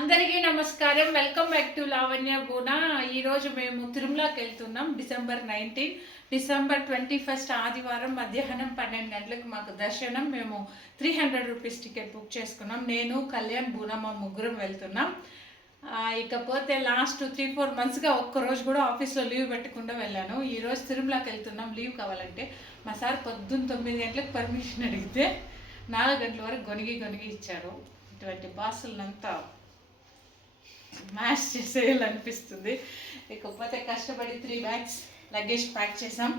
అందరికీ నమస్కారం. Welcome back to Lavanya Bona. ఈరోజు మేము తిరుమలకి వెళ్తున్నాం. డిసెంబర్ 19, డిసెంబర్ 21 ఆదివారం మధ్యాహ్నం 12 గంటలకు మాకు దర్శనం. మేము 300 రూపీస్ టికెట్ బుక్ చేసుకున్నాం. నేను, కళ్యాణ్, బూనా మా ముగ్గురం వెళ్తున్నాం. ఇకపోతే లాస్ట్ 3-4 మంత్స్గా ఒక్కరోజు కూడా ఆఫీస్లో లీవ్ పెట్టకుండా వెళ్ళాను. ఈరోజు తిరుమలకి వెళ్తున్నాం. లీవ్ కావాలంటే మా సార్ పొద్దున్న 9 గంటలకు పర్మిషన్ అడిగితే 4 గంటల వరకు గొనిగి ఇచ్చారు. ఇటువంటి బాసులంతా మ్యాష్ చేసేయాలనిపిస్తుంది. ఇకపోతే కష్టపడి 3 బ్యాగ్స్ లగేజ్ ప్యాక్ చేసాం.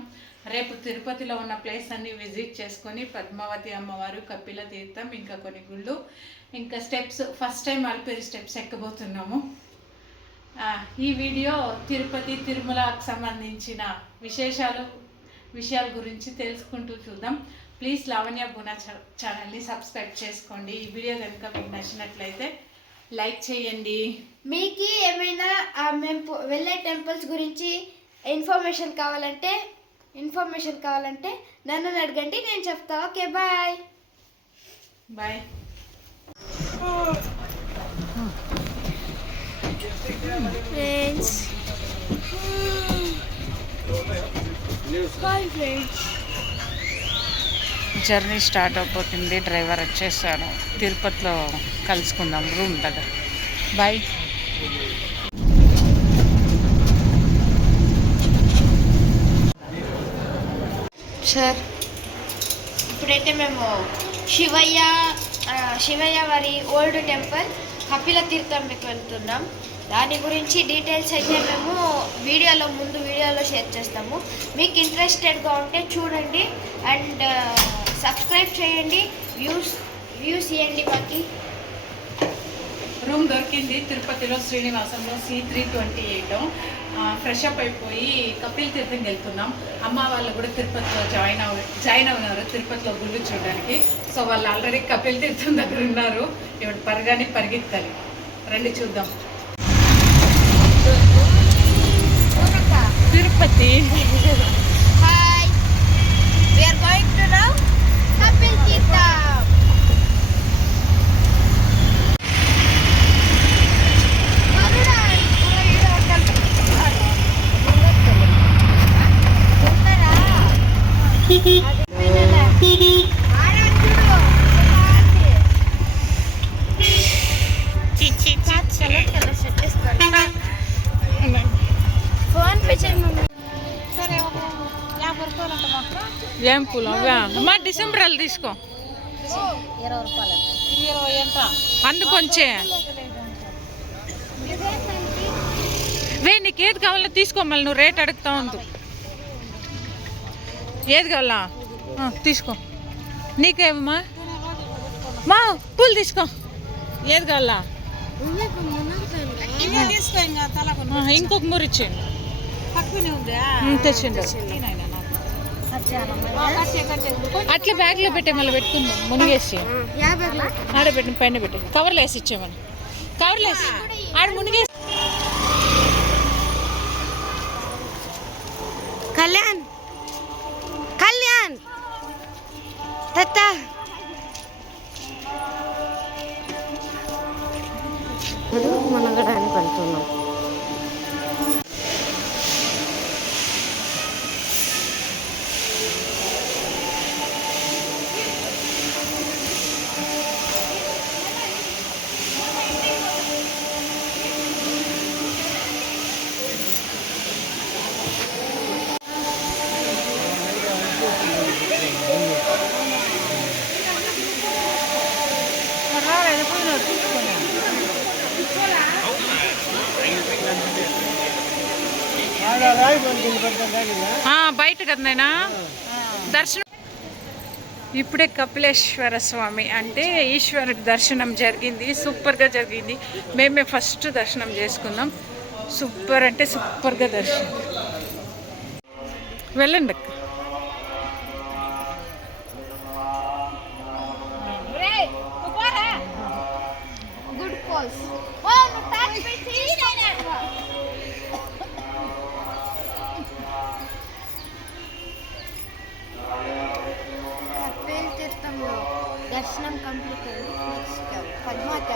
రేపు తిరుపతిలో ఉన్న ప్లేస్ అన్ని విజిట్ చేసుకొని పద్మావతి అమ్మవారు, కపిల తీర్థం, ఇంకా కొన్ని గుళ్ళు, ఇంకా steps first time Alipiri steps ఎక్కబోతున్నాము. ఈ వీడియో తిరుపతి తిరుమలకు సంబంధించిన విషయాల గురించి తెలుసుకుంటూ చూద్దాం. ప్లీజ్ లావణ్య బోనా ఛానల్ని సబ్స్క్రైబ్ చేసుకోండి. ఈ వీడియో కనుక మీకు నచ్చినట్లయితే లైక్ చేయండి. మీకు ఏమైనా మేము వెళ్ళే టెంపుల్స్ గురించి ఇన్ఫర్మేషన్ కావాలంటే నన్ను అడగండి, నేను చెప్తా. Okay, bye bye. Friends, bye friends. Journey start అయిపోతుంది. డ్రైవర్ వచ్చేసాడు. తిరుపతిలో కలుసుకుందాం రూమ్ దగ్గర. బాయ్. సార్, ఇప్పుడైతే మేము శివయ్య వారి ఓల్డ్ టెంపుల్ కపిల తీర్థంకి వెళ్తున్నాం. దాని గురించి డీటెయిల్స్ అయితే మేము వీడియోలో షేర్ చేస్తాము. మీకు ఇంట్రెస్టెడ్గా ఉంటే చూడండి అండ్ సబ్స్క్రైబ్ చేయండి, వ్యూస్ ఇవ్వండి. మాకు రూమ్ దొరికింది తిరుపతిలో శ్రీనివాసంలో C328. ఫ్రెష్ అప్ అయిపోయి కపిల్ తీర్థంకి వెళ్తున్నాం. అమ్మ వాళ్ళు కూడా తిరుపతిలో జాయిన్ అవుతున్నారు తిరుపతిలో గుళ్ళు చూడడానికి. సో వాళ్ళు ఆల్రెడీ కపిల్ తీర్థం దగ్గర ఉన్నారు. ఇప్పుడు పరిగెత్తాలి. రండి చూద్దాం. Tirupati. Hi, we are going to now Kapil Tirtham. ఏం పూలు అమ్మా? డిసెంబర్ తీసుకో. 20 రూపాయలు. అందుకొంచే నీకు ఏది కావాలో తీసుకో. మళ్ళీ నువ్వు రేట్ అడుగుతా ఉంది. ఏది కావాలా తీసుకో. నీకేమమ్మా? మా పూలు తీసుకో. ఏది కావాలా? ఇంకొక మూరు ఇచ్చేయండి. తెచ్చిండు. అట్లా బ్యాగ్లో పెట్టే మళ్ళీ పెట్టుకుందాం. మునిగేసి ఆడబెట్టి పైన పెట్టి కవర్లో వేసి ఇచ్చేమని. కవర్లో వేసి ఆడ మునిగేసి. కళ్యాణ్ మనగడానికి వెళ్తున్నాం. బయట కదనైనా దర్శనం. ఇప్పుడే కపిలేశ్వర స్వామి అంటే ఈశ్వరుడి దర్శనం జరిగింది. సూపర్గా జరిగింది. మేమే ఫస్ట్ దర్శనం చేసుకున్నాం. సూపర్ అంటే సూపర్గా దర్శనం. వెళ్ళండి అక్క. Good calls. కపిల్ తీర్థంలో దర్శనం కంప్లీట్ అయింది. నెక్స్ట్ పద్మావతి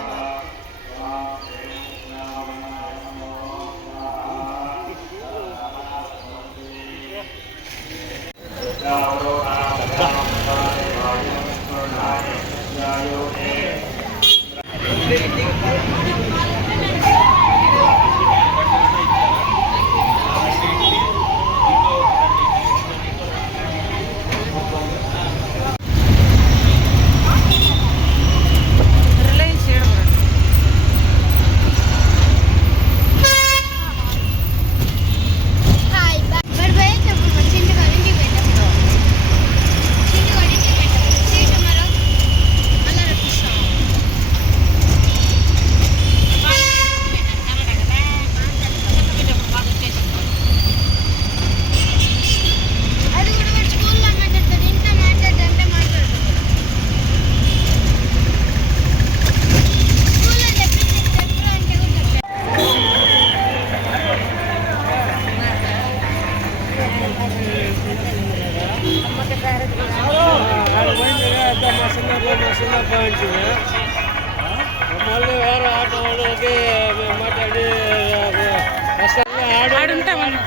ఉంటామని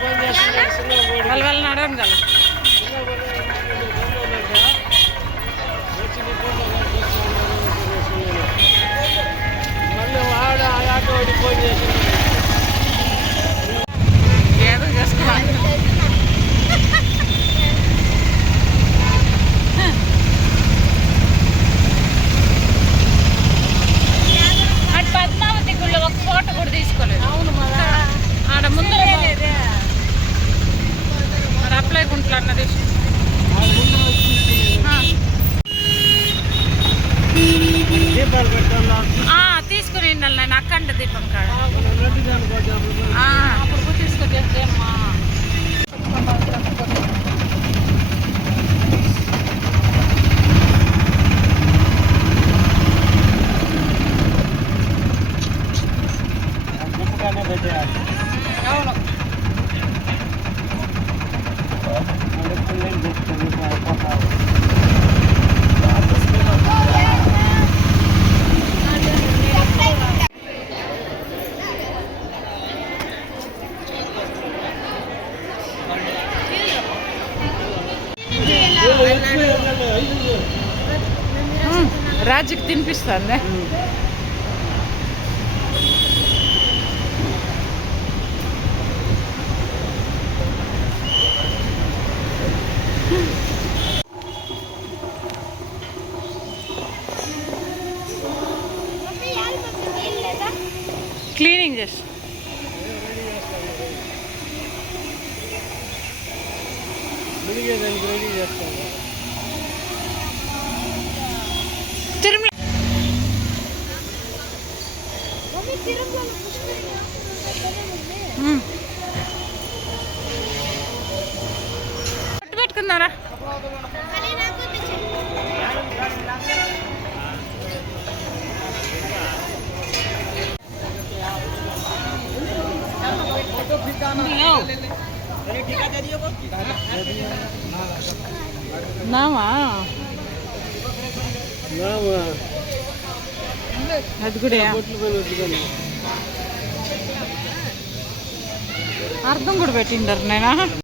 వాళ్ళు నడవను కదా. ఏదో చేసుకోవాలి. అటు పద్మావతి గుళ్ళో ఒక ఫోటో కూడా తీసుకోలేదు. అవును ఆడ ముందు అప్లై గుంట్లు అన్నది తీసుకుని నేను అక్కంట దీపం కాడ అప్పుడు తీసుకొచ్చేమ్మా. అవును రాజుకి తినిపిస్తాను. క్లీనింగ్ చేసి తిరుమల పెట్టుకున్నారా? నామా అది కూడా అర్థం కూడా పెట్టిండారు నేను